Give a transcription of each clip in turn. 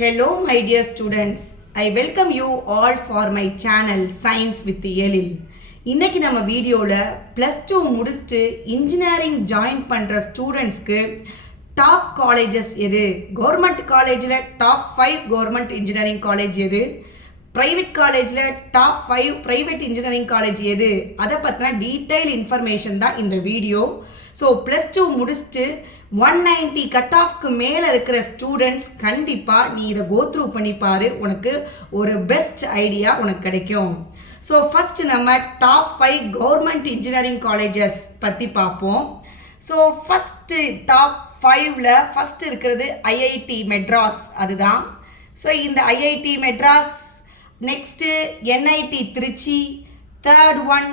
Hello my dear students, I welcome you all for my channel Science with Elil. இன்னைக்கு நம்ம வீடியோல +2 முடிச்சிட்டு engineering join பண்ற ஸ்டூடண்ட்ஸ்க்கு top colleges எது, கவர்மெண்ட் காலேஜ்ல டாப் 5 கவர்மெண்ட் இன்ஜினியரிங் காலேஜ் எது, பிரைவேட் காலேஜ்ல டாப் 5 பிரைவேட் இன்ஜினியரிங் காலேஜ் எது, அதை பத்தின டீடைல் இன்ஃபர்மேஷன் தான் இந்த வீடியோ. ஸோ +2 முடிச்சுட்டு 190 கட் ஆஃப்க்கு மேலே இருக்கிற ஸ்டூடெண்ட்ஸ் கண்டிப்பாக நீ இதை கோ த்ரூ பண்ணிப்பாரு, உனக்கு ஒரு பெஸ்ட் ஐடியா உனக்கு கிடைக்கும். ஸோ ஃபஸ்ட் நம்ம டாப் 5 கவர்மெண்ட் இன்ஜினியரிங் காலேஜஸ் பற்றி பார்ப்போம். ஸோ ஃபஸ்ட்டு டாப் 5ல் ஃபஸ்ட் இருக்கிறது ஐஐடி மெட்ராஸ், அதுதான். ஸோ இந்த IIT Madras, next NIT Trichy, third one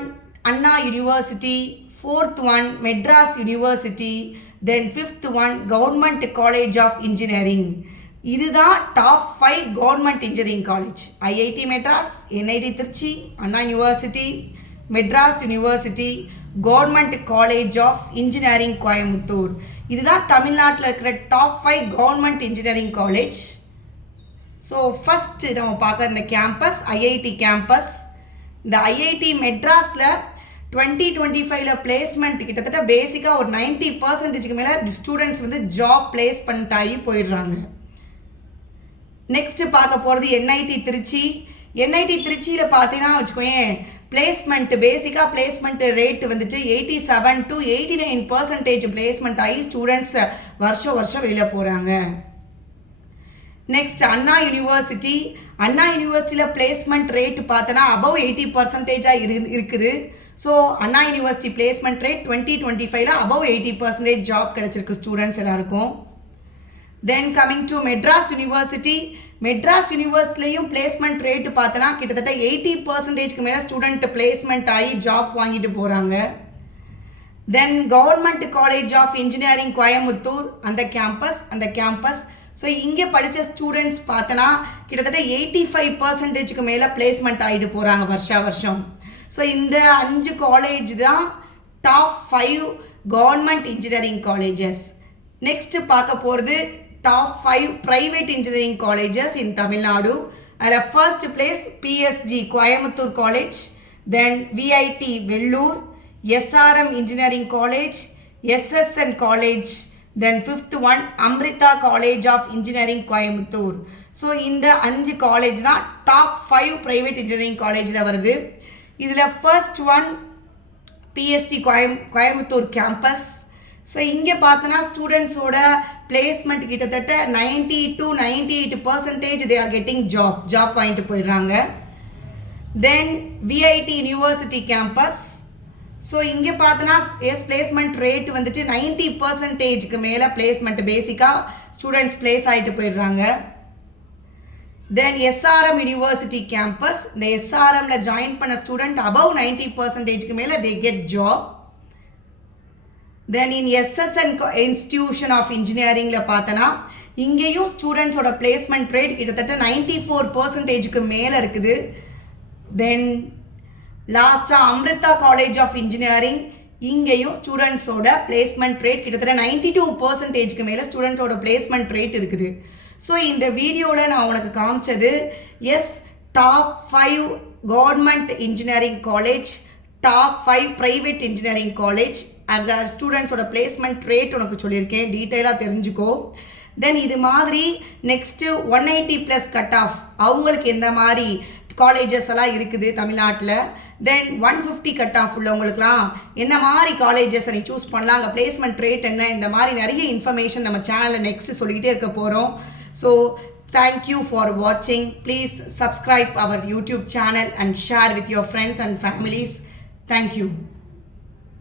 Anna university, fourth one Madras University, then fifth one Government College of Engineering. இதுதான் top 5 government engineering college. IIT Madras, NIT Trichy, Anna university, Madras university, government college of engineering Coimbatore. இதுதான் தமிழ்நாட்டில் இருக்கிற top 5 government engineering college. So first நம்ம பார்க்குற இந்த campus IIT campus. இந்த IIT மெட்ராஸில் 2025ல பிளேஸ்மெண்ட் கிட்டத்தட்ட பேசிக்காக ஒரு 90% மேலே ஸ்டூடெண்ட்ஸ் வந்து ஜாப் பிளேஸ் பண்ணிட்டாகி போயிடுறாங்க. நெக்ஸ்ட்டு பார்க்க போகிறது என்ஐடி திருச்சி. என்ஐடி திருச்சியில் பார்த்தீங்கன்னா வச்சுக்கோயேன், பிளேஸ்மெண்ட் பேசிக்காக பிளேஸ்மெண்ட் ரேட்டு வந்துட்டு 87 to 89% பிளேஸ்மெண்ட் ஆகி ஸ்டூடெண்ட்ஸ் வருஷம் வெளியில் போகிறாங்க. நெக்ஸ்ட் அண்ணா யூனிவர்சிட்டி. அண்ணா யூனிவர்சிட்டியில் பிளேஸ்மெண்ட் ரேட் பார்த்தோன்னா அபவ் 80% இருக்குது. So Anna university placement rate 2025ல் அபவ் 80% ஜாப் கிடச்சிருக்கு ஸ்டூடெண்ட்ஸ் எல்லாருக்கும். Then coming to Madras university. Madras யூனிவர்சிட்டிலையும் பிளேஸ்மெண்ட் ரேட்டு பார்த்தோன்னா கிட்டத்தட்ட 80%க்கு மேலே ஸ்டூடெண்ட் பிளேஸ்மெண்ட் ஆகி ஜாப் வாங்கிட்டு போகிறாங்க. Then government college of engineering Coimbatore, அந்த கேம்பஸ். ஸோ இங்கே படித்த ஸ்டூடெண்ட்ஸ் பார்த்தோன்னா கிட்டத்தட்ட 85%க்கு மேலே பிளேஸ்மெண்ட் ஆகிட்டு போகிறாங்க வருஷம். ஸோ இந்த 5 காலேஜ் தான் top 5 government engineering colleges. Next பார்க்க போகிறது top 5 private engineering colleges in Tamil Nadu. அதில் first place PSG Coimbatore college, then VIT Vellore, SRM engineering college, SSN college, then fifth one Amrita college of engineering Coimbatore. So இந்த 5 college தான் top 5 private engineering காலேஜில் வருது. இதில் first one PST Coimbatore campus. So இங்கே பார்த்தோன்னா ஸ்டூடெண்ட்ஸோட placement கிட்டத்தட்ட 90 to 98% they are getting job வாங்கிட்டு போயிடுறாங்க. Then VIT university campus. So இங்கே பார்த்தோன்னா பிளேஸ்மெண்ட் ரேட் வந்துட்டு 90%க்கு மேலே பிளேஸ்மெண்ட் பேசிக்காக ஸ்டூடெண்ட்ஸ் பிளேஸ் ஆகிட்டு போயிடுறாங்க. Then SRM university campus. இந்த எஸ்ஆர்எம்ல ஜாயின் பண்ண ஸ்டூடெண்ட் அபவ் 90%க்கு மேலே they get job. Then in SSN institution of இன்ஜினியரிங்கில் பார்த்தோன்னா இங்கேயும் ஸ்டூடெண்ட்ஸோட பிளேஸ்மெண்ட் ரேட் கிட்டத்தட்ட 94%க்கு மேலே இருக்குது. தென் லாஸ்ட்டாக அம்ரிதா காலேஜ் ஆஃப் இன்ஜினியரிங், இங்கேயும் ஸ்டூடெண்ட்ஸோட பிளேஸ்மெண்ட் ரேட் கிட்டத்தட்ட 92%க்கு மேலே ஸ்டூடெண்ட்டோட பிளேஸ்மெண்ட் ரேட் இருக்குது. ஸோ இந்த வீடியோவில் நான் உனக்கு காமிச்சது top 5 government engineering college, top 5 private engineering college, அங்கே ஸ்டூடெண்ட்ஸோட பிளேஸ்மெண்ட் ரேட் உனக்கு சொல்லியிருக்கேன், டீட்டெயிலாக தெரிஞ்சுக்கோ. தென் இது மாதிரி நெக்ஸ்ட்டு 180+ கட் ஆஃப் அவங்களுக்கு எந்த மாதிரி காலேஜஸ் எல்லாம் இருக்குது தமிழ்நாட்டில், தென் 150 கட் ஆஃப் உள்ளவங்களுக்குலாம் என்ன மாதிரி காலேஜஸ் நீ சூஸ் பண்ணலாம், அங்கே பிளேஸ்மெண்ட் ரேட் என்ன, இந்த மாதிரி நிறைய இன்ஃபர்மேஷன் நம்ம சேனலில் நெக்ஸ்ட் சொல்லிக்கிட்டே இருக்க போகிறோம். ஸோ தேங்க்யூ ஃபார் வாட்சிங். Please subscribe our YouTube channel and share with your friends and families. Thank you.